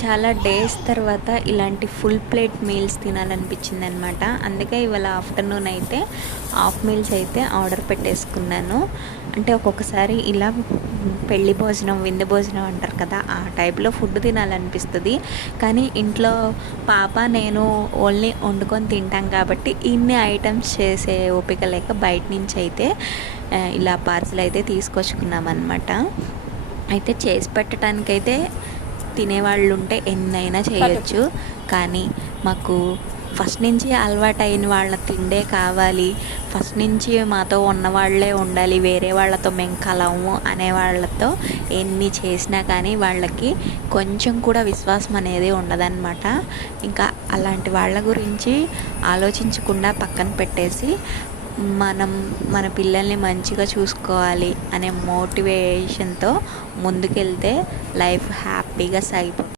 చాలా డేస్ తర్వాత ఇలాంటి ఫుల్ ప్లేట్ మీల్స్ తినాలనిపించింది అనమాట. అందుకే ఇవాళ ఆఫ్టర్నూన్ అయితే హాఫ్ మీల్స్ అయితే ఆర్డర్ పెట్టేసుకున్నాను. అంటే ఒక్కొక్కసారి ఇలా పెళ్లి భోజనం, విందు భోజనం అంటారు కదా, ఆ టైప్లో ఫుడ్ తినాలనిపిస్తుంది. కానీ ఇంట్లో పాప నేను ఓన్లీ వండుకొని తింటాం కాబట్టి ఇన్ని ఐటమ్స్ చేసే ఓపిక లేక బయట నుంచి అయితే ఇలా పార్సిల్ అయితే తీసుకొచ్చుకున్నాం అనమాట. అయితే చేసి పెట్టడానికైతే తినేవాళ్ళు ఉంటే ఎన్నైనా చేయొచ్చు. కానీ మాకు ఫస్ట్ నుంచి అలవాటైన వాళ్ళ తిండే కావాలి, ఫస్ట్ నుంచి మాతో ఉన్నవాళ్లే ఉండాలి, వేరే వాళ్ళతో మేము కలవము అనే వాళ్ళతో ఎన్ని చేసినా కానీ వాళ్ళకి కొంచెం కూడా విశ్వాసం అనేది ఉండదన్నమాట. ఇంకా అలాంటి వాళ్ళ గురించి ఆలోచించకుండా పక్కన పెట్టేసి మన పిల్లల్ని మంచిగా చూసుకోవాలి అనే మోటివేషన్తో ముందుకెళ్తే లైఫ్ హ్యాపీగా సాగిపోతుంది.